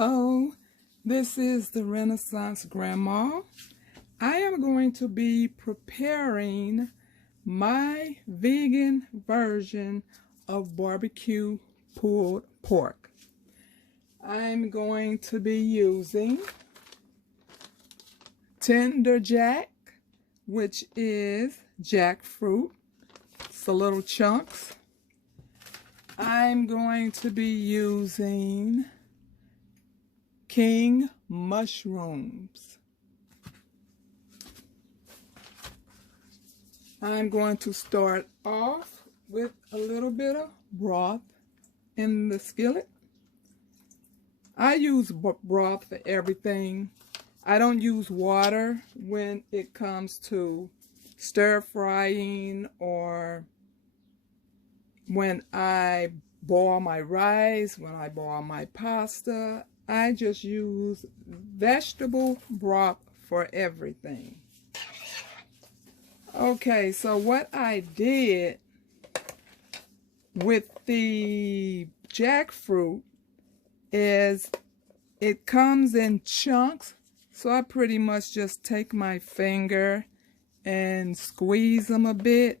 Hello, this is the Renaissance Grandma. I am going to be preparing my vegan version of barbecue pulled pork. I'm going to be using tender jack, which is jackfruit. It's the little chunks. I'm going to be using king mushrooms. I'm going to start off with a little bit of broth in the skillet. I use broth for everything. I don't use water when it comes to stir frying or when I boil my rice, when I boil my pasta. I just use vegetable broth for everything. Okay, so what I did with the jackfruit is it comes in chunks, so I pretty much just take my finger and squeeze them a bit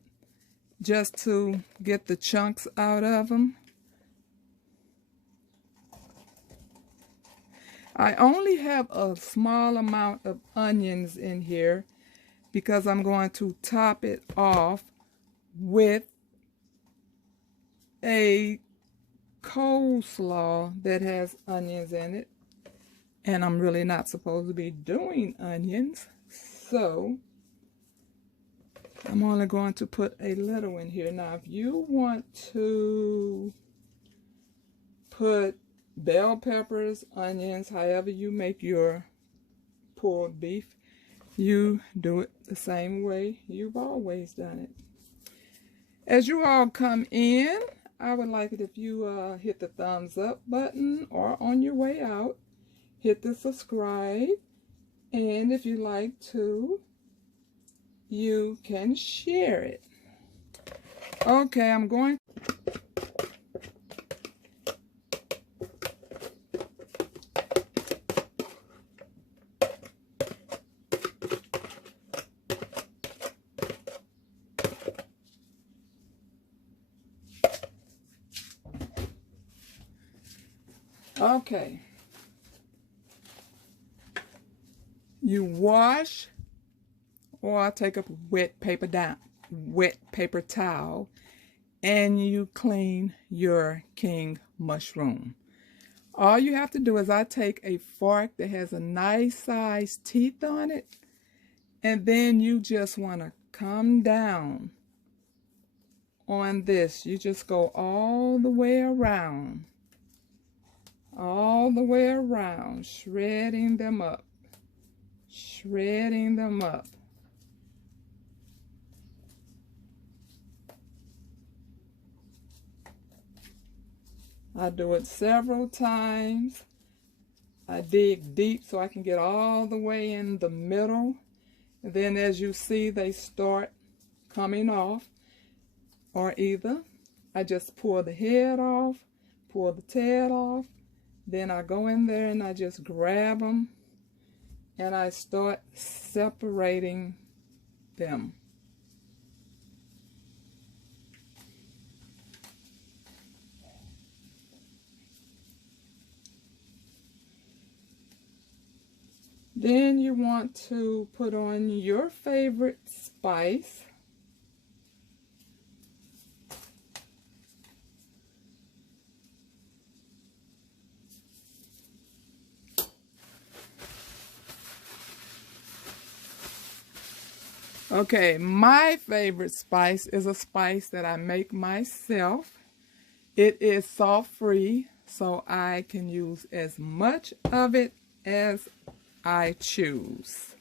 just to get the chunks out of them. I only have a small amount of onions in here because I'm going to top it off with a coleslaw that has onions in it. And I'm really not supposed to be doing onions, so I'm only going to put a little in here. Now, if you want to put bell peppers, onions, however you make your pulled beef, you do it the same way you've always done it. As you all come in, I would like it if you hit the thumbs up button, or on your way out, hit the subscribe, and if you like to, you can share it. Okay, I'm going. Okay. You wash, or I take a wet paper towel, and you clean your king mushroom. All you have to do is I take a fork that has a nice sized teeth on it, and then you just want to come down on this. You just go all the way around. All the way around, shredding them up. Shredding them up. I do it several times. I dig deep so I can get all the way in the middle. And then as you see, they start coming off. Or either I just pull the head off, pull the tail off. Then I go in there and I just grab them and I start separating them. Then you want to put on your favorite spice. Okay, my favorite spice is a spice that I make myself. It is salt-free, so I can use as much of it as I choose.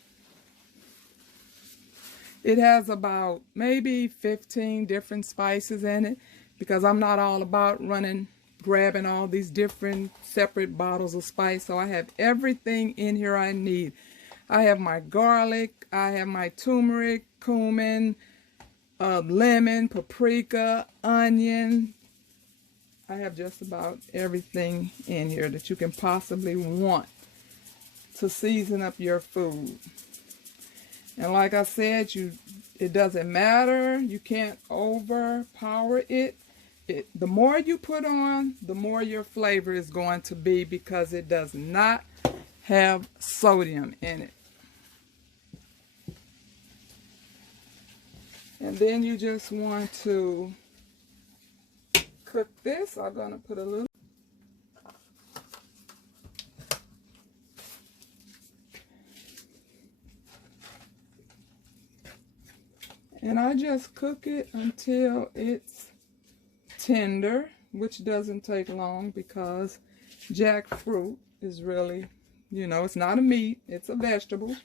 It has about maybe 15 different spices in it because I'm not all about grabbing all these different separate bottles of spice. So I have everything in here I need. I have my garlic, I have my turmeric, cumin, lemon, paprika, onion, I have just about everything in here that you can possibly want to season up your food. And like I said, it doesn't matter. You can't overpower it. The more you put on, the more your flavor is going to be, because it does not have sodium in it. And then you just want to cook this. I'm going to put a little. And I just cook it until it's tender, which doesn't take long, because jackfruit is really, it's not a meat, it's a vegetable.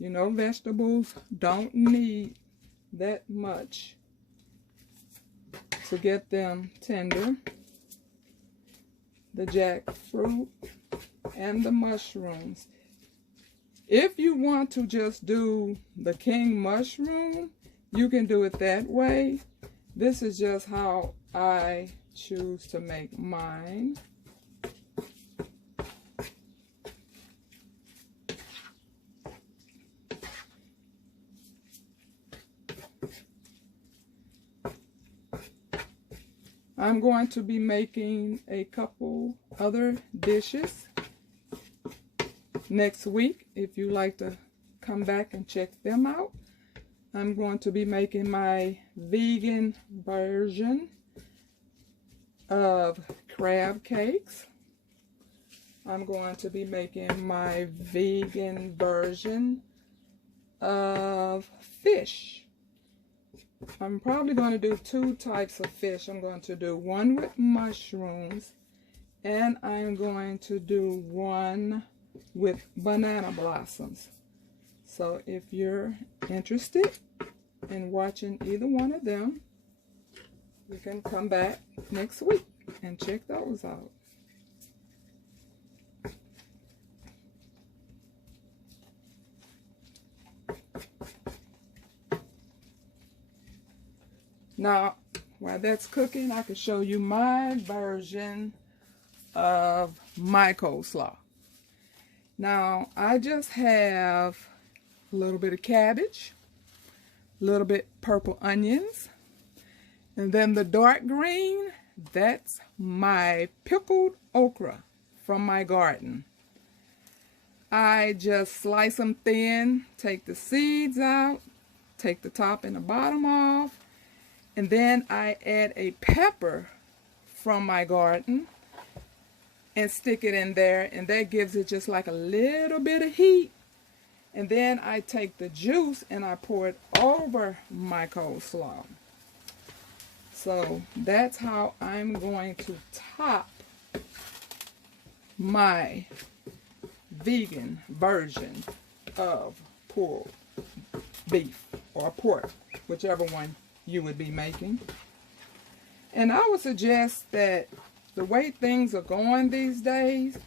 Vegetables don't need that much to get them tender. The jackfruit and the mushrooms. If you want to just do the king mushroom, you can do it that way. This is just how I choose to make mine. I'm going to be making a couple other dishes next week. If you like to come back and check them out. I'm going to be making my vegan version of crab cakes. I'm going to be making my vegan version of fish. I'm probably going to do 2 types of fish. I'm going to do one with mushrooms, and I'm going to do one with banana blossoms. So if you're interested in watching either one of them, you can come back next week and check those out. Now, while that's cooking, I can show you my version of my coleslaw. Now, I just have a little bit of cabbage, a little bit purple onions, and then the dark green, that's my pickled okra from my garden. I just slice them thin, take the seeds out, take the top and the bottom off, and then I add a pepper from my garden and stick it in there, and that gives it just like a little bit of heat. And then I take the juice and I pour it over my coleslaw. So that's how I'm going to top my vegan version of pulled beef or pork, whichever one you would be making. And I would suggest that the way things are going these days,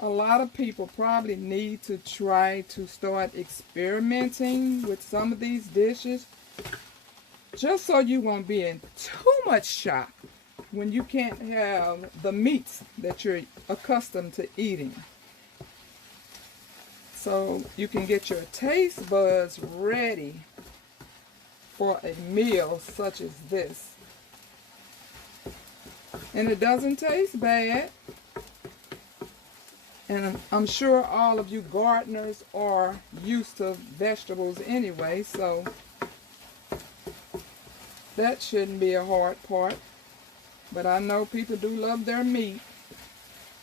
a lot of people probably need to try to start experimenting with some of these dishes, just so you won't be in too much shock when you can't have the meats that you're accustomed to eating. So you can get your taste buds ready for a meal such as this. And it doesn't taste bad. And I'm sure all of you gardeners are used to vegetables anyway, so that shouldn't be a hard part. But I know people do love their meat.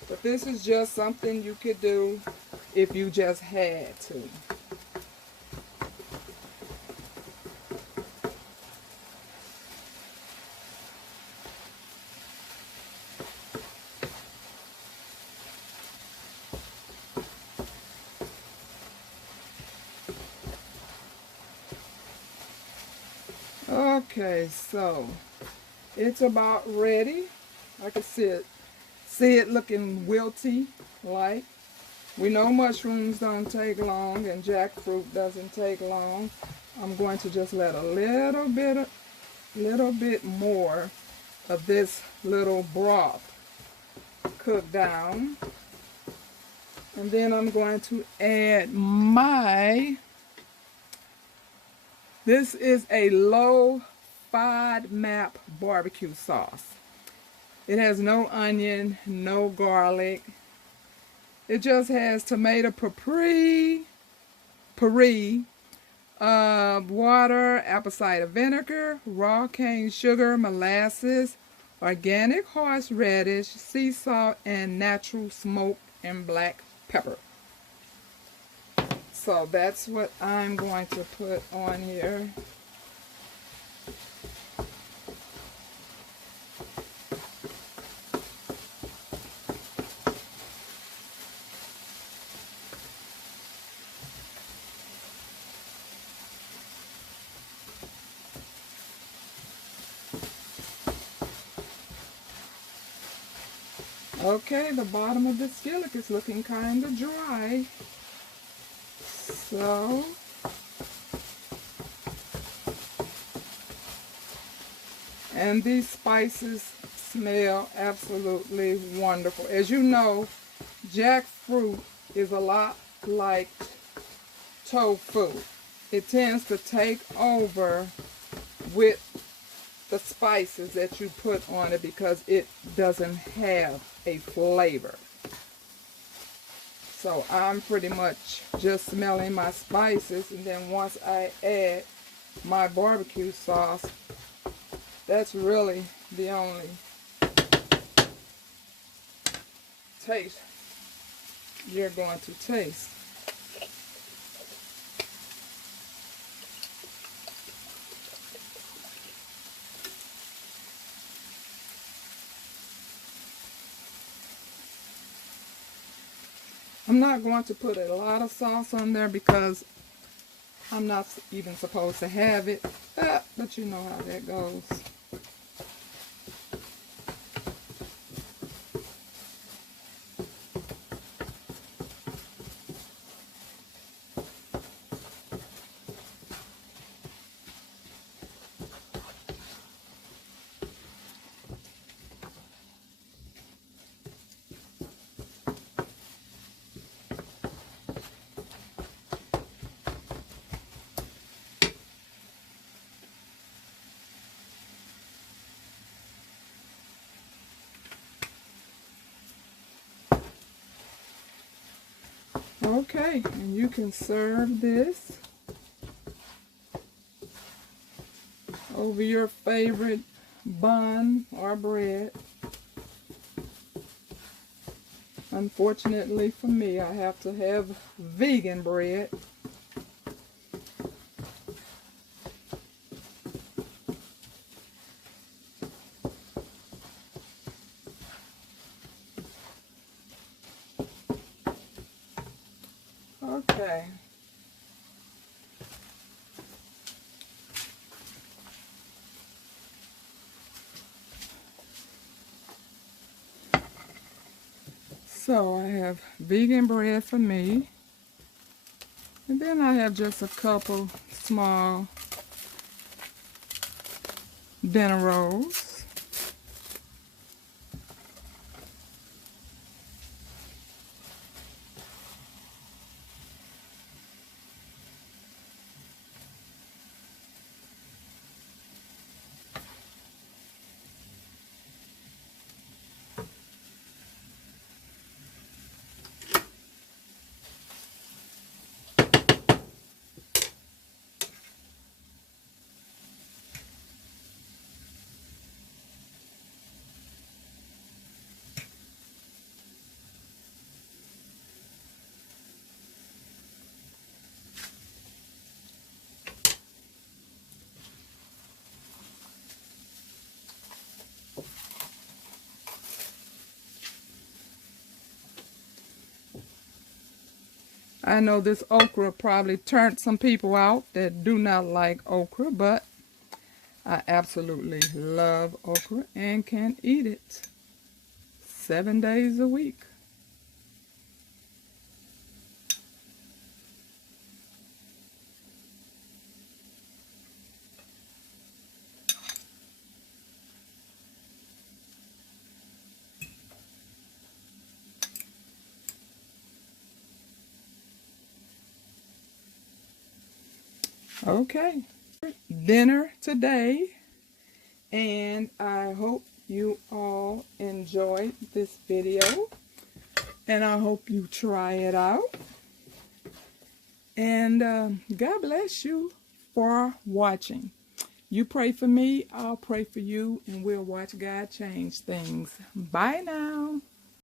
But this is just something you could do if you just had to. Okay, so it's about ready. I can see it looking wilty like. We know mushrooms don't take long and jackfruit doesn't take long. I'm going to just let a little bit more of this little broth cooked down. And then I'm going to add this is a low FODMAP barbecue sauce. It has no onion, no garlic. It just has tomato puree, water, apple cider vinegar, raw cane sugar, molasses, organic horseradish, sea salt, and natural smoked and black pepper. So that's what I'm going to put on here. Okay, the bottom of the skillet is looking kind of dry. So, and these spices smell absolutely wonderful. As you know, jackfruit is a lot like tofu. It tends to take over with the spices that you put on it because it doesn't have a flavor. So I'm pretty much just smelling my spices, and then once I add my barbecue sauce, that's really the only taste you're going to taste. I'm not going to put a lot of sauce on there because I'm not even supposed to have it, but you know how that goes. Okay, and you can serve this over your favorite bun or bread. Unfortunately for me, I have to have vegan bread. Okay. So I have vegan bread for me. And then I have just a couple small dinner rolls. I know this okra probably turned some people out that do not like okra, but I absolutely love okra and can eat it 7 days a week. Okay, dinner today, and I hope you all enjoyed this video, and I hope you try it out. And God bless you for watching. You pray for me, I'll pray for you, and we'll watch God change things. Bye now.